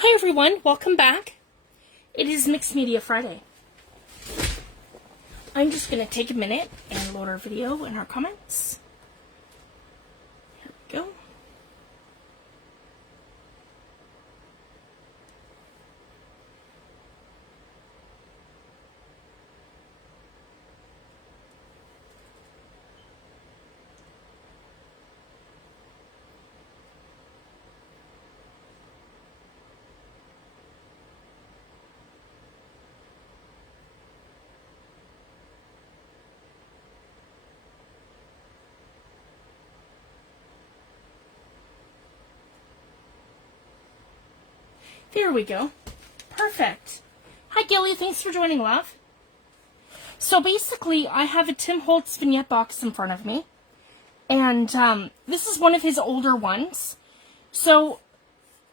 Hi everyone, welcome back. It is Mixed Media Friday. I'm just going to take a minute and load our video and our comments. Here we go. There we go. Perfect. Hi Gilly, thanks for joining, love. So basically, I have a Tim Holtz Vignette Box in front of me. And this is one of his older ones. So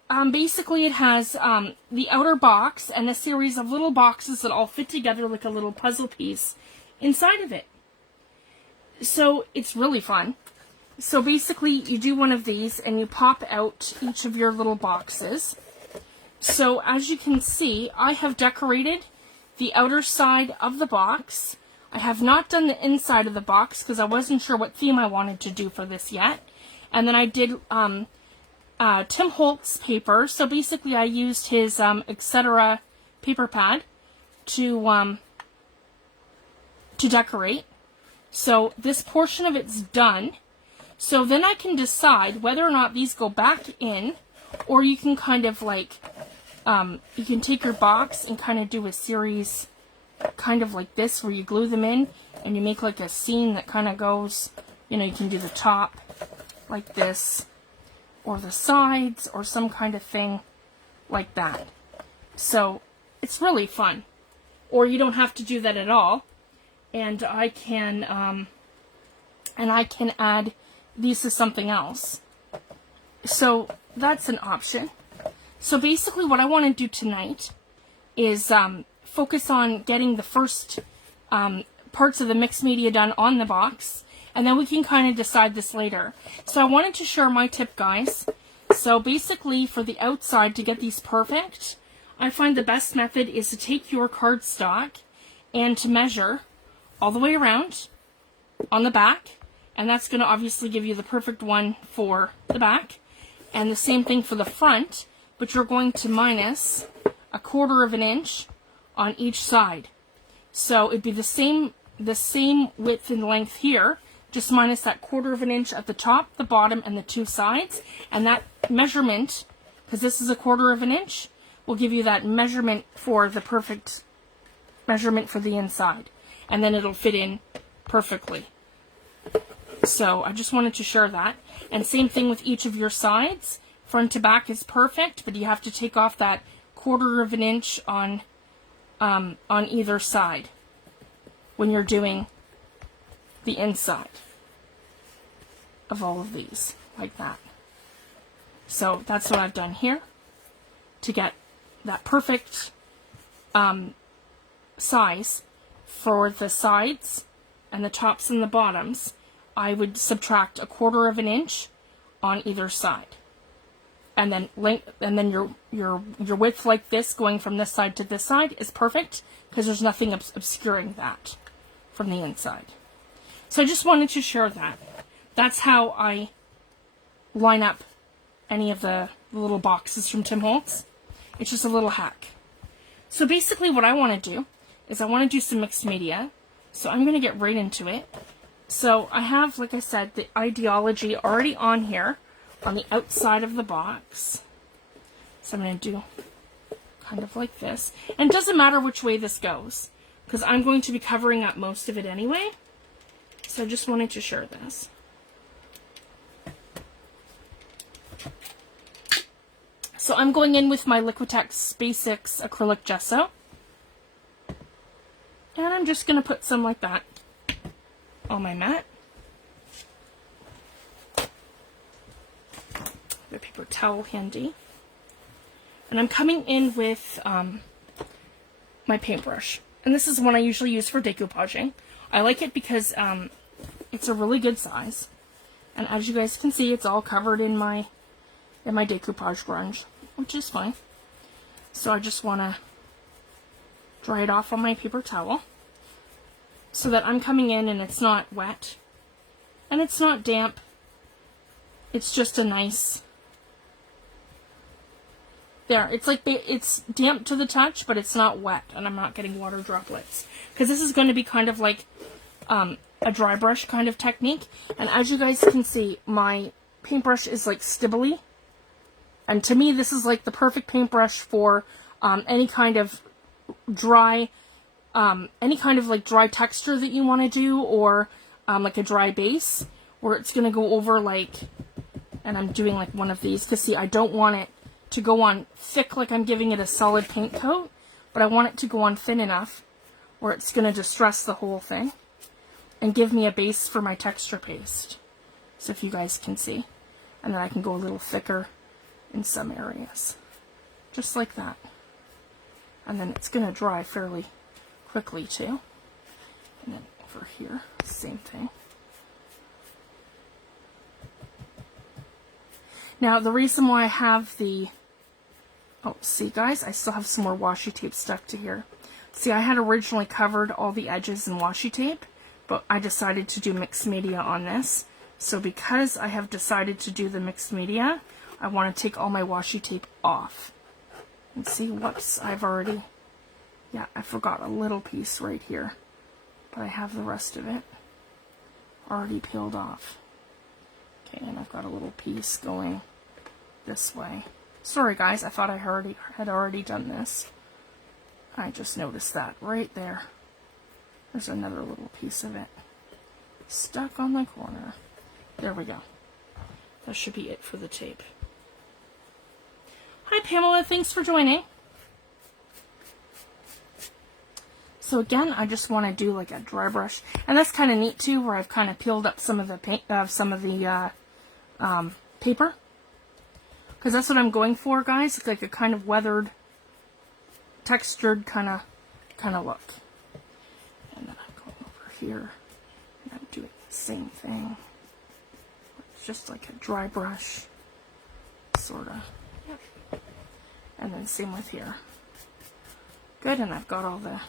basically it has the outer box and a series of little boxes that all fit together like a little puzzle piece inside of it. So it's really fun. So basically you do one of these and you pop out each of your little boxes. So as you can see, I have decorated the outer side of the box. I have not done the inside of the box because I wasn't sure what theme I wanted to do for this yet. And then I did Tim Holtz paper. So basically I used his etc. paper pad to decorate. So this portion of it's done. So then I can decide whether or not these go back in, or you can kind of like, you can take your box and kind of do a series kind of like this where you glue them in and you make like a scene that kind of goes, you know, you can do the top like this or the sides or some kind of thing like that. So it's really fun. Or you don't have to do that at all. And I can add these to something else. So that's an option. So basically what I want to do tonight is focus on getting the first parts of the mixed media done on the box, and then we can kind of decide this later. So I wanted to share my tip, guys. So basically for the outside, to get these perfect, I find the best method is to take your cardstock and to measure all the way around on the back, and that's going to obviously give you the perfect one for the back, and the same thing for the front. But you're going to minus 1/4 of an inch on each side. So it'd be the same width and length here, just minus that 1/4 of an inch at the top, the bottom, and the two sides. And that measurement, because this is 1/4 of an inch, will give you that measurement for the perfect measurement for the inside. And then it'll fit in perfectly. So I just wanted to share that. And same thing with each of your sides. Front to back is perfect, but you have to take off that 1/4 of an inch on either side when you're doing the inside of all of these, like that. So that's what I've done here to get that perfect size for the sides and the tops and the bottoms. I would subtract 1/4 of an inch on either side. And then your width like this going from this side to this side is perfect because there's nothing obscuring that from the inside. So I just wanted to share that. That's how I line up any of the little boxes from Tim Holtz. It's just a little hack. So basically what I want to do is I want to do some mixed media. So I'm going to get right into it. So I have, like I said, the ideology already on here on the outside of the box. So I'm going to do kind of like this. And it doesn't matter which way this goes, because I'm going to be covering up most of it anyway. So I just wanted to share this. So I'm going in with my Liquitex Basics acrylic gesso. And I'm just going to put some like that on my mat. A paper towel handy. And I'm coming in with my paintbrush. And this is one I usually use for decoupaging. I like it because it's a really good size. And as you guys can see, it's all covered in my decoupage grunge, which is fine. So I just want to dry it off on my paper towel so that I'm coming in and it's not wet and it's not damp. It's just a nice, there, it's like, it's damp to the touch, but it's not wet, and I'm not getting water droplets. Because this is going to be kind of like a dry brush kind of technique. And as you guys can see, my paintbrush is like stibbly. And to me, this is like the perfect paintbrush for any kind of dry, like dry texture that you want to do, or like a dry base, where it's going to go over like, and I'm doing like one of these, because see, I don't want it to go on thick like I'm giving it a solid paint coat, but I want it to go on thin enough where it's going to distress the whole thing and give me a base for my texture paste. So if you guys can see, and then I can go a little thicker in some areas, just like that. And then it's going to dry fairly quickly too. And then over here, same thing. Now, the reason why I have the, oh, see guys, I still have some more washi tape stuck to here. See, I had originally covered all the edges in washi tape, but I decided to do mixed media on this. So because I have decided to do the mixed media, I want to take all my washi tape off. And see, whoops, I've already, yeah, I forgot a little piece right here, but I have the rest of it already peeled off. Okay, and I've got a little piece going this way. Sorry guys, I thought I had already done this. I just noticed that right there. There's another little piece of it stuck on the corner. There we go. That should be it for the tape. Hi Pamela, thanks for joining. So again, I just want to do like a dry brush, and that's kind of neat too, where I've kind of peeled up some of the paint, paper, because that's what I'm going for, guys. It's like a kind of weathered, textured kind of look. And then I'm going over here, and I'm doing the same thing. It's just like a dry brush, sort of. Yep. And then same with here. Good, and I've got all that.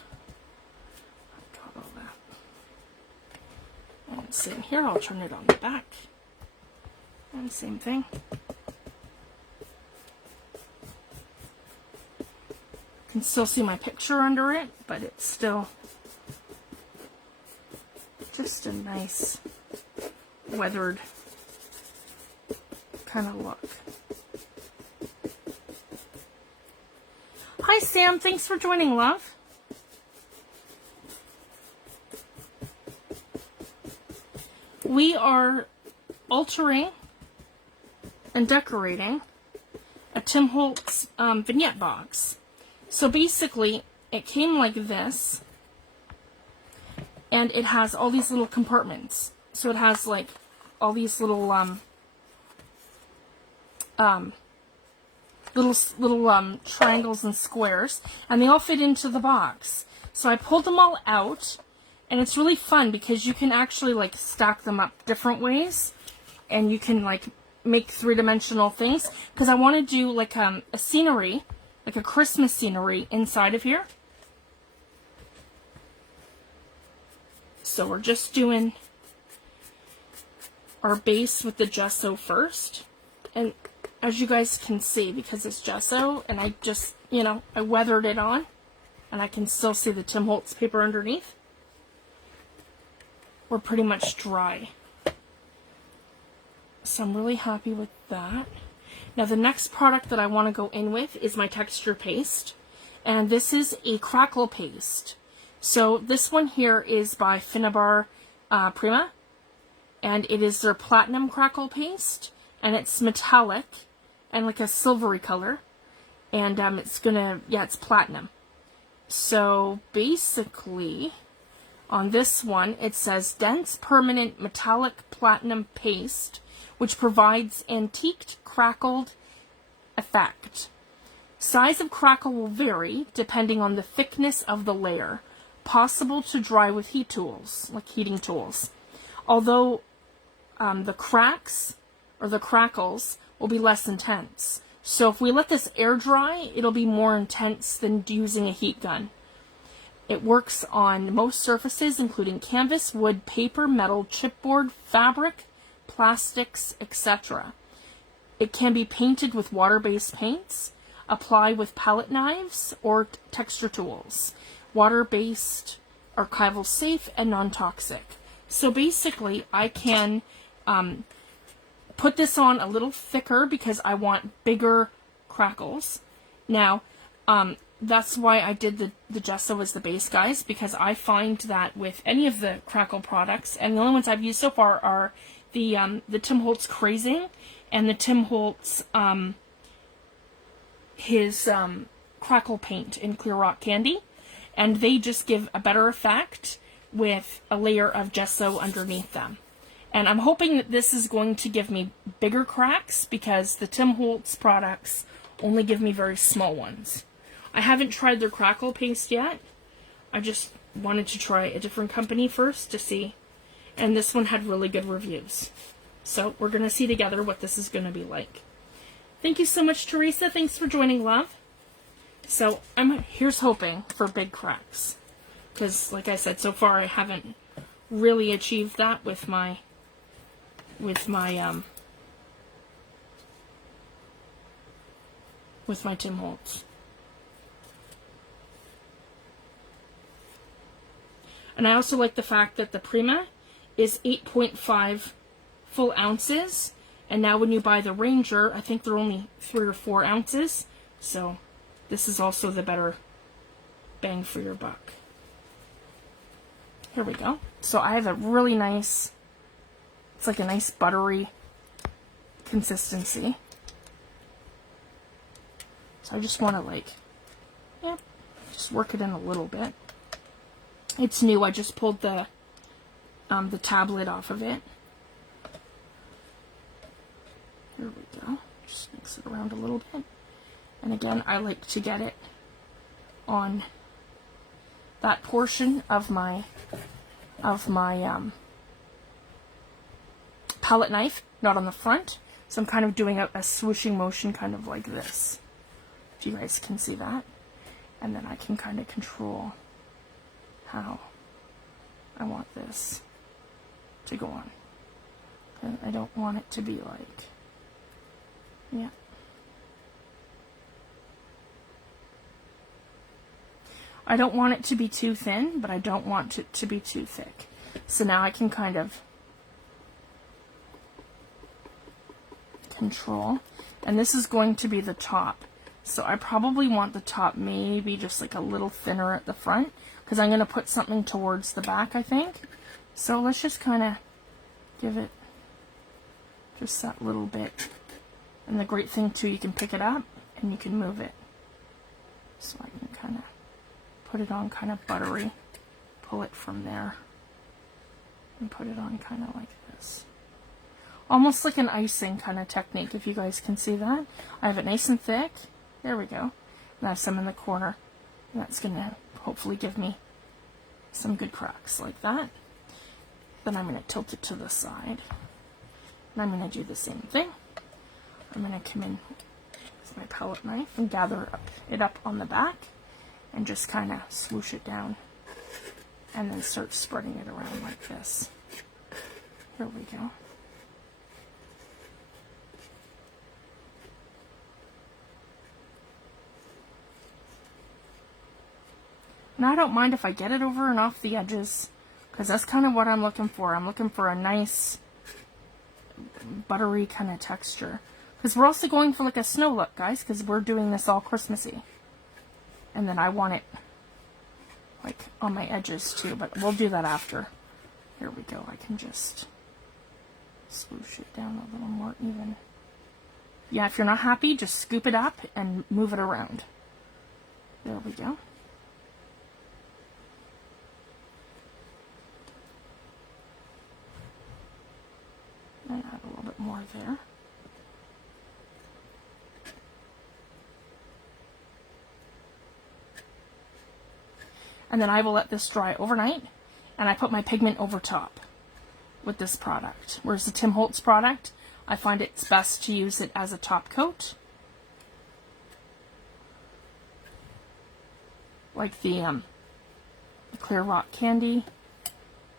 And same here, I'll turn it on the back. And same thing. You can still see my picture under it, but it's still just a nice weathered kind of look. Hi Sam, thanks for joining, love. We are altering and decorating a Tim Holtz vignette box. So basically, it came like this, and it has all these little compartments. So it has like all these little triangles and squares, and they all fit into the box. So I pulled them all out. And it's really fun because you can actually like stack them up different ways, and you can like make three-dimensional things, because I want to do like a scenery, like a Christmas scenery inside of here. So we're just doing our base with the gesso first, and as you guys can see, because it's gesso and I just, you know, I weathered it on, and I can still see the Tim Holtz paper underneath. We're pretty much dry. So I'm really happy with that. Now the next product that I want to go in with is my texture paste. And this is a Crackle Paste. So this one here is by Prima. And it is their Platinum Crackle Paste. And it's metallic and like a silvery color. And it's gonna, yeah, it's platinum. So basically, on this one, it says dense permanent metallic platinum paste, which provides antiqued crackled effect. Size of crackle will vary depending on the thickness of the layer. Possible to dry with heat tools, like heating tools. Although the cracks or the crackles will be less intense. So if we let this air dry, it'll be more intense than using a heat gun. It works on most surfaces, including canvas, wood, paper, metal, chipboard, fabric, plastics, etc. It can be painted with water-based paints, apply with palette knives, or texture tools. Water-based, archival safe, and non-toxic. So basically, I can put this on a little thicker because I want bigger crackles. Now, that's why I did the gesso as the base, guys, because I find that with any of the Crackle products, and the only ones I've used so far are the Tim Holtz Crazing and the Tim Holtz his Crackle Paint in Clear Rock Candy, and they just give a better effect with a layer of gesso underneath them. And I'm hoping that this is going to give me bigger cracks because the Tim Holtz products only give me very small ones. I haven't tried their Crackle Paste yet. I just wanted to try a different company first to see. And this one had really good reviews. So we're going to see together what this is going to be like. Thank you so much, Teresa. Thanks for joining, love. So here's hoping for big cracks. Because, like I said, so far I haven't really achieved that with my Tim Holtz. And I also like the fact that the Prima is 8.5 full ounces. And now when you buy the Ranger, I think they're only 3 or 4 ounces. So this is also the better bang for your buck. Here we go. So I have a really nice, it's like a nice buttery consistency. So I just want to just work it in a little bit. It's new. I just pulled the tablet off of it. Here we go. Just mix it around a little bit. And again, I like to get it on that portion of my palette knife, not on the front. So I'm kind of doing a swooshing motion kind of like this. If you guys can see that. And then I can kind of control how I want this to go on. And I don't want it to be like, yeah. I don't want it to be too thin, but I don't want it to be too thick. So now I can kind of control. And this is going to be the top. So I probably want the top maybe just like a little thinner at the front, because I'm going to put something towards the back, I think. So let's just kind of give it just that little bit. And the great thing too, you can pick it up and you can move it. So I can kind of put it on kind of buttery, pull it from there, and put it on kind of like this. Almost like an icing kind of technique, if you guys can see that. I have it nice and thick. There we go. And I have some in the corner. And that's going to hopefully give me some good cracks like that. Then I'm going to tilt it to the side. And I'm going to do the same thing. I'm going to come in with my palette knife and gather it up on the back and just kind of swoosh it down and then start spreading it around like this. Here we go. And I don't mind if I get it over and off the edges, because that's kind of what I'm looking for. I'm looking for a nice buttery kind of texture. Because we're also going for like a snow look, guys, because we're doing this all Christmassy. And then I want it like on my edges too, but we'll do that after. Here we go. I can just swoosh it down a little more even. Yeah, if you're not happy, just scoop it up and move it around. There we go. And add a little bit more there. And then I will let this dry overnight, and I put my pigment over top with this product. Whereas the Tim Holtz product, I find it's best to use it as a top coat. like the clear rock candy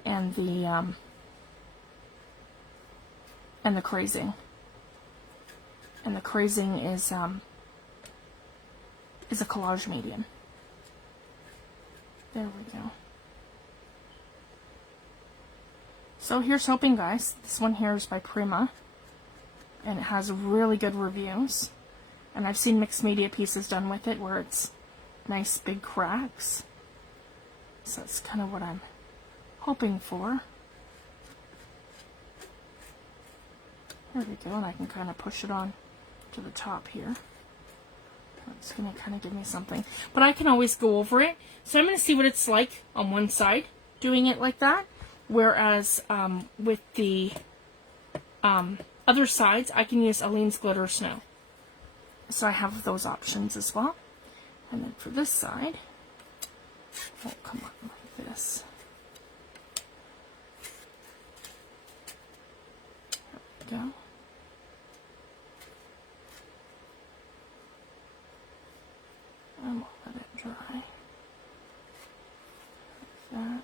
and the crazing. And the crazing is a collage medium. There we go. So here's hoping, guys. This one here is by Prima, and it has really good reviews. And I've seen mixed media pieces done with it where it's nice big cracks. So that's kind of what I'm hoping for. There we go, and I can kind of push it on to the top here. It's going to kind of give me something. But I can always go over it. So I'm going to see what it's like on one side, doing it like that. Whereas with the other sides, I can use Aleene's Glitter Snow. So I have those options as well. And then for this side, oh, come on, like this. There we go. And we'll let it dry. Like that.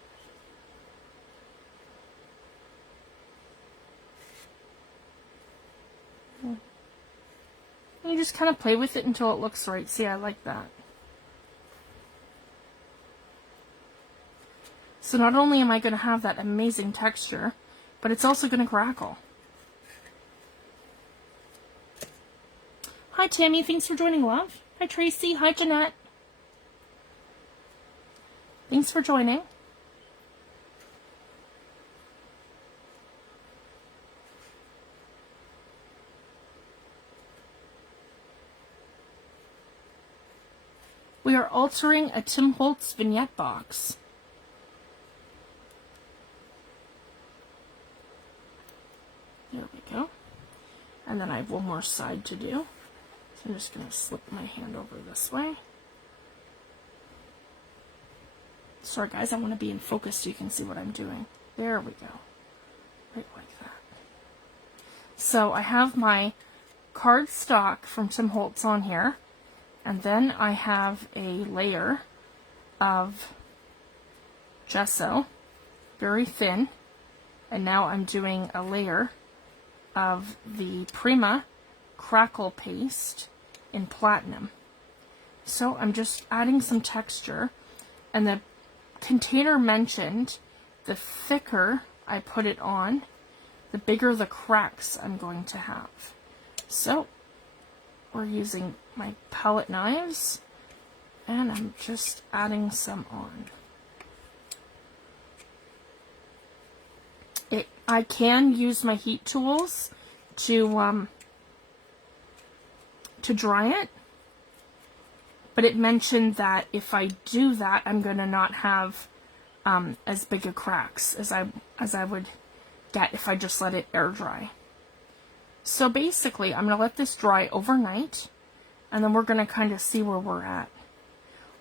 And you just kind of play with it until it looks right. See, I like that. So not only am I going to have that amazing texture, but it's also going to crackle. Hi Tammy, thanks for joining, love. Hi Tracy, hi Jeanette. Thanks for joining. We are altering a Tim Holtz Vignette Box. There we go. And then I have one more side to do. So I'm just going to slip my hand over this way. Sorry guys, I want to be in focus so you can see what I'm doing. There we go. Right like that. So I have my cardstock from Tim Holtz on here. And then I have a layer of gesso, very thin. And now I'm doing a layer of the Prima Crackle Paste in platinum. So I'm just adding some texture. And the container mentioned the thicker I put it on, the bigger the cracks I'm going to have. So we're using my palette knives, and I'm just adding some on. I can use my heat tools to dry it, but it mentioned that if I do that, I'm going to not have as big a cracks as I would get if I just let it air dry. So basically, I'm going to let this dry overnight, and then we're going to kind of see where we're at.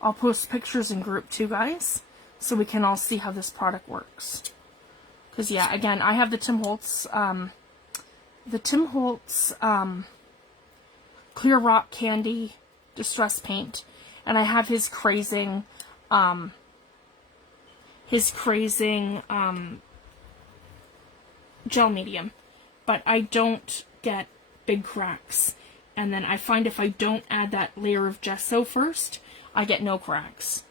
I'll post pictures in group too, guys, so we can all see how this product works. Because, yeah, again, I have the Tim Holtz Clear Rock Candy Distress Paint, and I have his crazing gel medium, but I don't get big cracks. And then I find if I don't add that layer of gesso first, I get no cracks.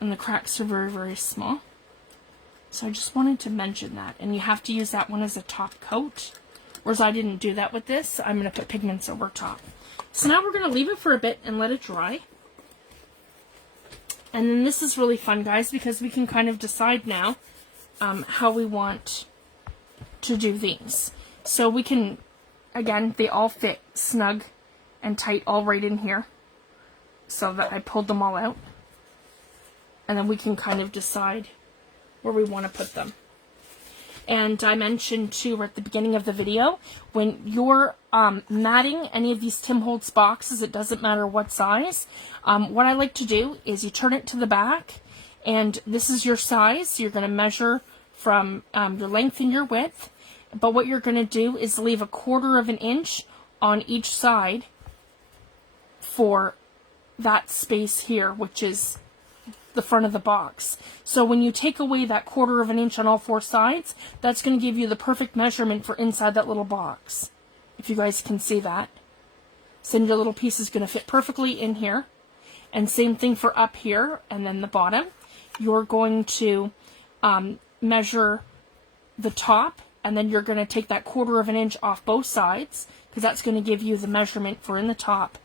And the cracks are very, very small. So I just wanted to mention that. And you have to use that one as a top coat. Whereas I didn't do that with this. I'm going to put pigments over top. So now we're going to leave it for a bit and let it dry. And then this is really fun, guys, because we can kind of decide now how we want to do these. So we can, again, they all fit snug and tight all right in here. So that I pulled them all out. And then we can kind of decide where we want to put them. And I mentioned too at the beginning of the video, when you're matting any of these Tim Holtz boxes, it doesn't matter what size, what I like to do is you turn it to the back, and this is your size. So you're going to measure from your length and your width, but what you're going to do is leave 1/4 inch on each side for that space here, which is the front of the box. So when you take away that 1/4 of an inch on all 4 sides, that's going to give you the perfect measurement for inside that little box. If you guys can see that. So your little piece is going to fit perfectly in here. And same thing for up here and then the bottom. You're going to measure the top, and then you're going to take that 1/4 of an inch off both sides, because that's going to give you the measurement for in the top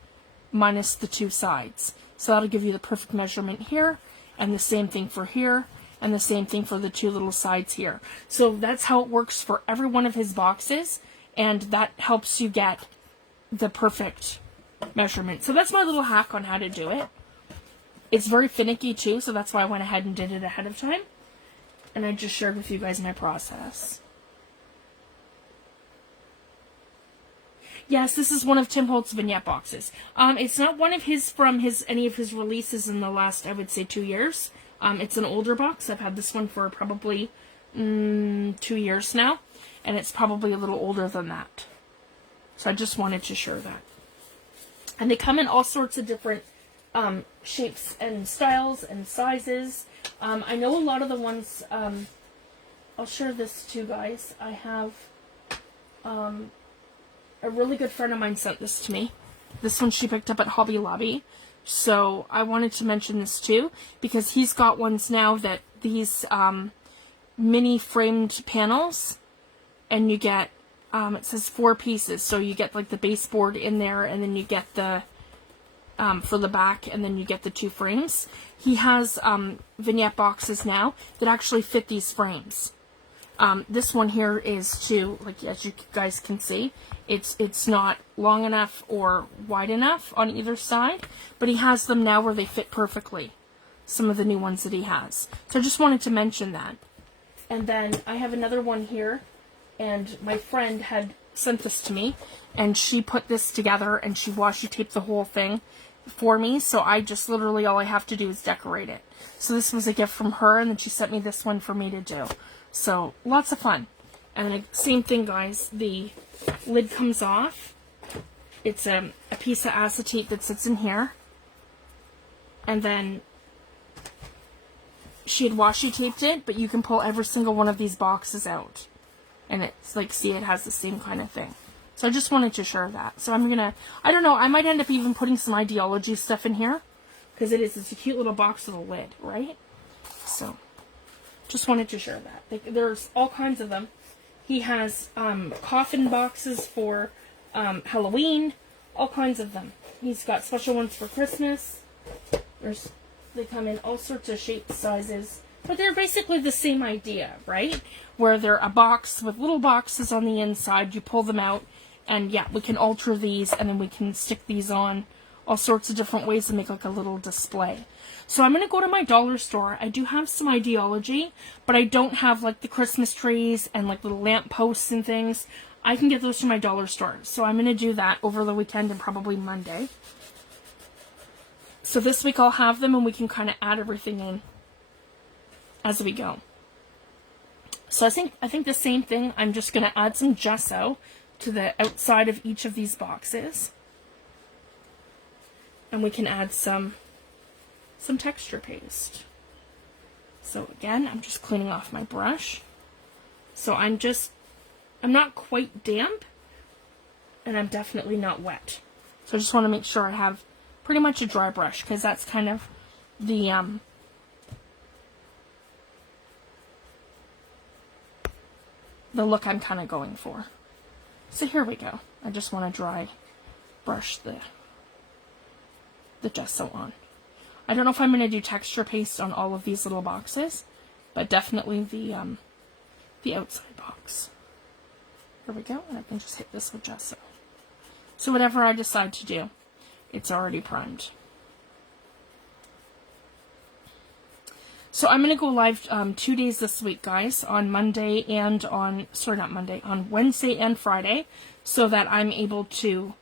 minus the 2 sides. So that'll give you the perfect measurement here, and the same thing for here, and the same thing for the 2 little sides here. So that's how it works for every one of his boxes, and that helps you get the perfect measurement. So that's my little hack on how to do it. It's very finicky too, so that's why I went ahead and did it ahead of time. And I just shared with you guys my process. Yes, this is one of Tim Holtz Vignette Boxes. It's not one of his from any of his releases in the last, I would say, 2 years. It's an older box. I've had this one for probably 2 years now. And it's probably a little older than that. So I just wanted to share that. And they come in all sorts of different shapes and styles and sizes. I know a lot of the ones, I'll share this too, guys. I have a really good friend of mine sent this to me. This one she picked up at Hobby Lobby. So I wanted to mention this too, because he's got ones now that these mini framed panels, and you get, it says 4 pieces. So you get like the baseboard in there, and then you get the for the back, and then you get the 2 frames. He has vignette boxes now that actually fit these frames. This one here is like as you guys can see, it's not long enough or wide enough on either side, but he has them now where they fit perfectly. Some of the new ones that he has. So I just wanted to mention that. And then I have another one here, and my friend had sent this to me, and she put this together, and she washi taped the whole thing for me, so I just literally, all I have to do is decorate it. So this was a gift from her, and then she sent me this one for me to do. So lots of fun. And then same thing, guys, the lid comes off. It's a piece of acetate that sits in here, and then she had washi taped it, but you can pull every single one of these boxes out, and it's like, see, it has the same kind of thing. So I just wanted to share that. So I'm gonna, I don't know, I might end up even putting some ideology stuff in here, because it's a cute little box with a lid, right? So just wanted to share that. There's all kinds of them. He has coffin boxes for Halloween, all kinds of them. He's got special ones for Christmas. They come in all sorts of shapes, sizes, but they're basically the same idea, right? Where they're a box with little boxes on the inside. You pull them out, and yeah, we can alter these, and then we can stick these on all sorts of different ways to make like a little display. So I'm going to go to my dollar store. I do have some ideology, but I don't have like the Christmas trees and like little lamp posts and things. I can get those from my dollar store. So I'm going to do that over the weekend and probably Monday. So this week I'll have them, and we can kind of add everything in as we go. So I think the same thing. I'm just going to add some gesso to the outside of each of these boxes. And we can add some texture paste. So again, I'm just cleaning off my brush. So I'm not quite damp, and I'm definitely not wet. So I just want to make sure I have pretty much a dry brush, because that's kind of the look I'm kind of going for. So here we go. I just want to dry brush the gesso on. I don't know if I'm going to do texture paste on all of these little boxes, but definitely the outside box. Here we go, and I can just hit this with gesso. So whatever I decide to do, it's already primed. So I'm going to go live 2 days this week, guys, on Monday and on Wednesday and Friday, so that I'm able to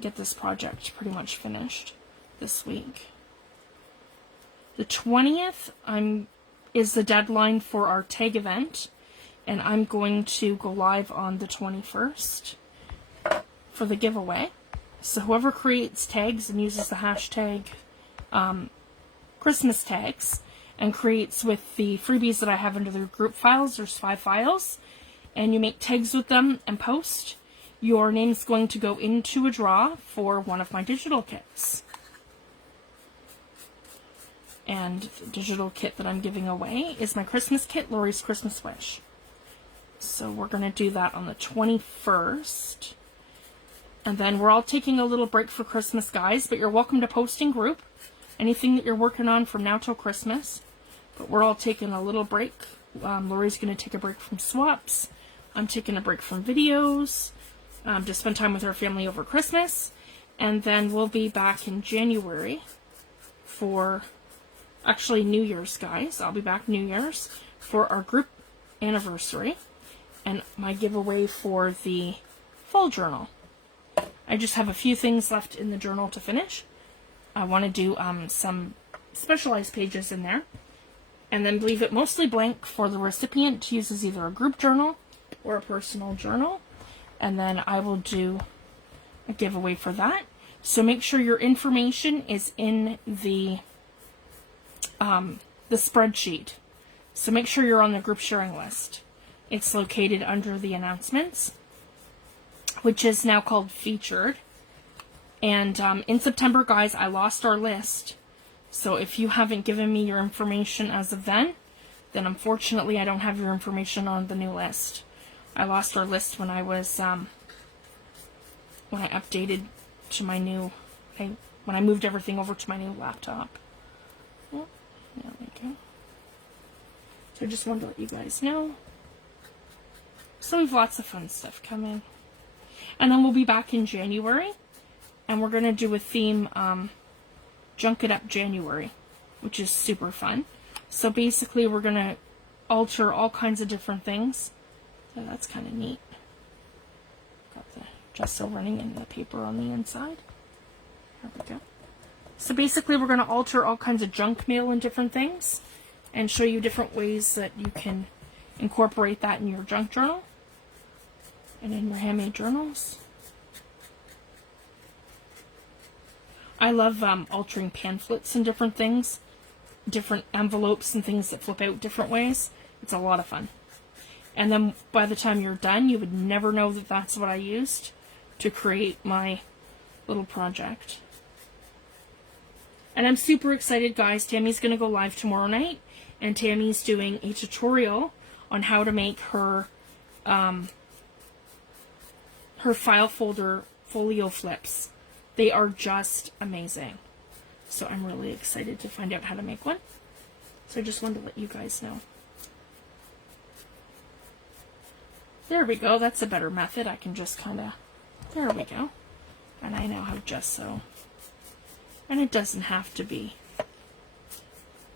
get this project pretty much finished this week. The 20th is the deadline for our tag event, and I'm going to go live on the 21st for the giveaway. So whoever creates tags and uses the hashtag Christmas tags and creates with the freebies that I have under the group files. There's 5 files, and you make tags with them and post. Your name's going to go into a draw for one of my digital kits. And the digital kit that I'm giving away is my Christmas kit, Lori's Christmas Wish. So we're going to do that on the 21st. And then we're all taking a little break for Christmas, guys, but you're welcome to post in group anything that you're working on from now till Christmas. But we're all taking a little break. Lori's going to take a break from swaps. I'm taking a break from videos to spend time with our family over Christmas. And then we'll be back in January for... actually New Year's, guys. I'll be back New Year's for our group anniversary and my giveaway for the fall journal. I just have a few things left in the journal to finish. I want to do some specialized pages in there and then leave it mostly blank for the recipient to use as either a group journal or a personal journal, and then I will do a giveaway for that. So make sure your information is in the spreadsheet. So make sure you're on the group sharing list. It's located under the announcements, which is now called featured. And in September, guys, I lost our list. So if you haven't given me your information as of then unfortunately I don't have your information on the new list. I lost our list when I was when I updated to my new when I moved everything over to my new laptop. There we go. So I just wanted to let you guys know. So we have lots of fun stuff coming. And then we'll be back in January. And we're going to do a theme, Junk It Up January, which is super fun. So basically we're going to alter all kinds of different things. So that's kind of neat. Got the gesso running in the paper on the inside. There we go. So basically we're going to alter all kinds of junk mail and different things and show you different ways that you can incorporate that in your junk journal and in your handmade journals. I love altering pamphlets and different things, different envelopes and things that flip out different ways. It's a lot of fun. And then by the time you're done, you would never know that that's what I used to create my little project. And I'm super excited, guys. Tammy's going to go live tomorrow night, and Tammy's doing a tutorial on how to make her her file folder folio flips. They are just amazing. So I'm really excited to find out how to make one. So I just wanted to let you guys know. There we go. That's a better method. I can just kind of... There we go. And I now have gesso. And it doesn't have to be. It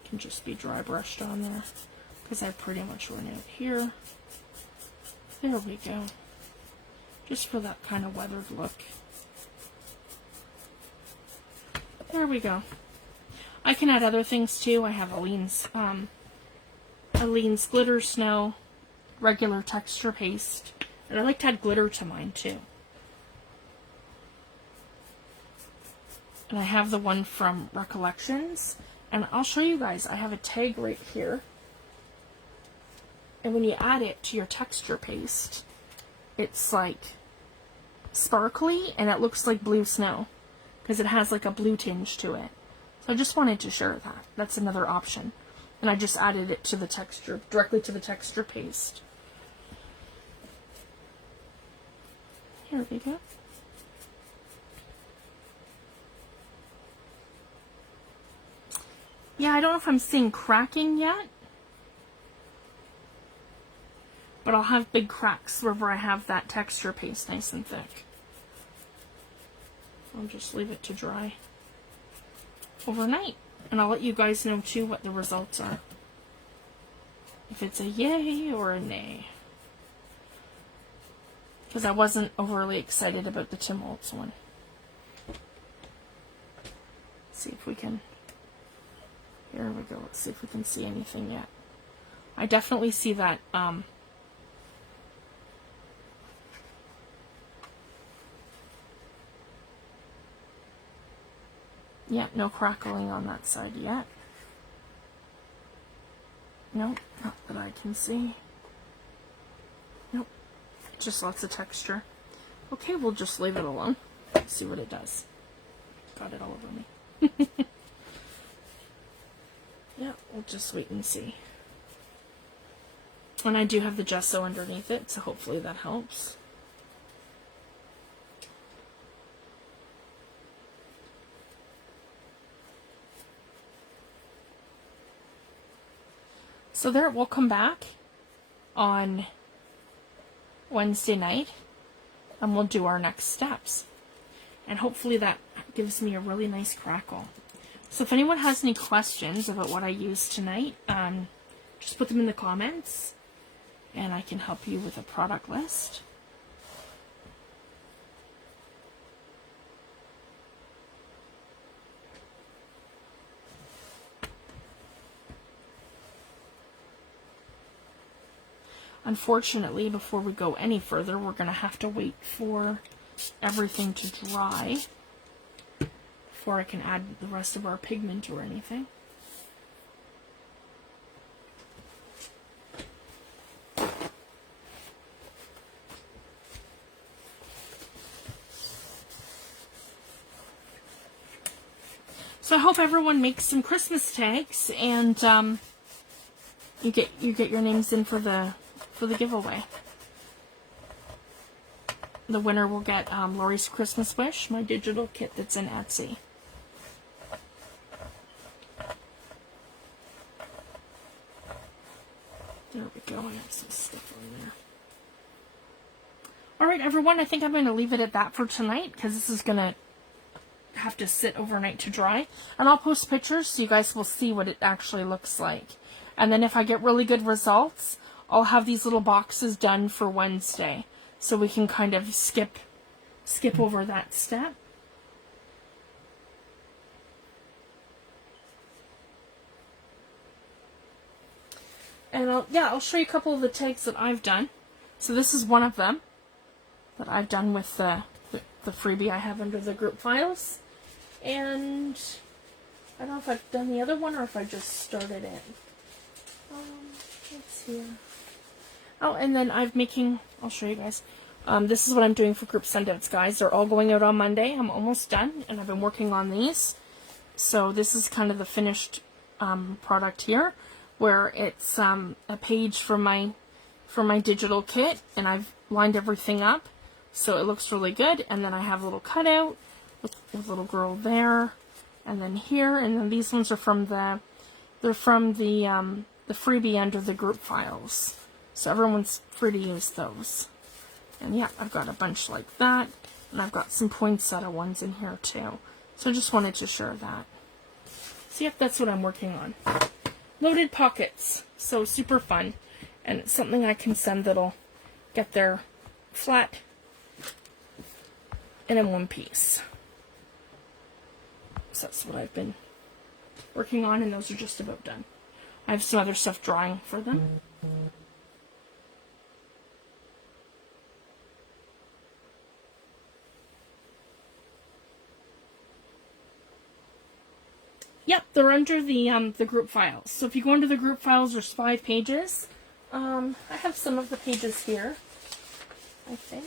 can just be dry brushed on there. Because I pretty much run out here. There we go. Just for that kind of weathered look. There we go. I can add other things too. I have Aleene's Glitter Snow, regular texture paste. And I like to add glitter to mine too. And I have the one from Recollections. And I'll show you guys. I have a tag right here. And when you add it to your texture paste, it's like sparkly and it looks like blue snow. Because it has like a blue tinge to it. So I just wanted to share that. That's another option. And I just added it to the texture, directly to the texture paste. Here we go. Yeah, I don't know if I'm seeing cracking yet. But I'll have big cracks wherever I have that texture paste nice and thick. I'll just leave it to dry overnight. And I'll let you guys know too what the results are. If it's a yay or a nay. Because I wasn't overly excited about the Tim Holtz one. Let's see if we can... Here we go. Let's see if we can see anything yet. I definitely see that... Yeah, no crackling on that side yet. Nope, not that I can see. Nope, just lots of texture. Okay, we'll just leave it alone. See what it does. Got it all over me. Yeah, we'll just wait and see. And I do have the gesso underneath it, so hopefully that helps. So there, we'll come back on Wednesday night and we'll do our next steps. And hopefully that gives me a really nice crackle. So if anyone has any questions about what I used tonight, just put them in the comments and I can help you with a product list. Unfortunately, before we go any further, we're going to have to wait for everything to dry before I can add the rest of our pigment or anything. So I hope everyone makes some Christmas tags and you get your names in for the giveaway. The winner will get Lori's Christmas Wish, my digital kit that's in Etsy. There we go. I have some stuff on there. Alright everyone, I think I'm going to leave it at that for tonight because this is going to have to sit overnight to dry. And I'll post pictures so you guys will see what it actually looks like. And then if I get really good results, I'll have these little boxes done for Wednesday. So we can kind of skip over that step. And I'll show you a couple of the tags that I've done. So this is one of them that I've done with the freebie I have under the group files. And I don't know if I've done the other one or if I just started it. Let's see. Oh, and then I'll show you guys. This is what I'm doing for group send-outs, guys. They're all going out on Monday. I'm almost done, and I've been working on these. So this is kind of the finished product here, where it's a page for my digital kit, and I've lined everything up, so it looks really good. And then I have a little cutout with a little girl there, and then here, and then these ones are from the freebie under the group files. So everyone's free to use those. And yeah, I've got a bunch like that. And I've got some poinsettia ones in here too. So I just wanted to share that. So yep, that's what I'm working on. Loaded pockets. So super fun. And it's something I can send that'll get there flat and in one piece. So that's what I've been working on, and those are just about done. I have some other stuff drying for them. Yep, they're under the group files. So if you go into the group files, there's 5 pages. I have some of the pages here, I think.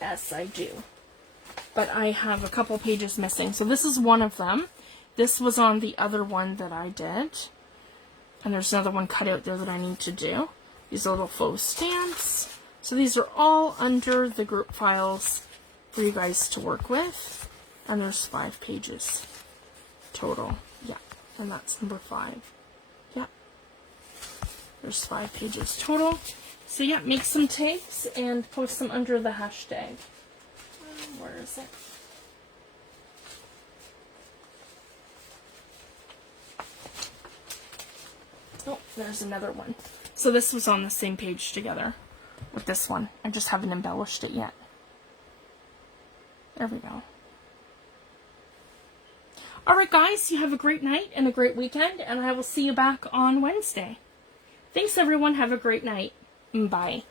Yes, I do. But I have a couple pages missing. So this is one of them. This was on the other one that I did. And there's another one cut out there that I need to do. These are little faux stamps. So these are all under the group files for you guys to work with. And there's 5 pages total. Yeah, and that's number 5. Yeah. There's 5 pages total. So yeah, make some tags and post them under the hashtag. Where is it? Oh, there's another one. So this was on the same page together with this one. I just haven't embellished it yet. There we go. Alright guys, you have a great night and a great weekend, and I will see you back on Wednesday. Thanks everyone, have a great night. Bye.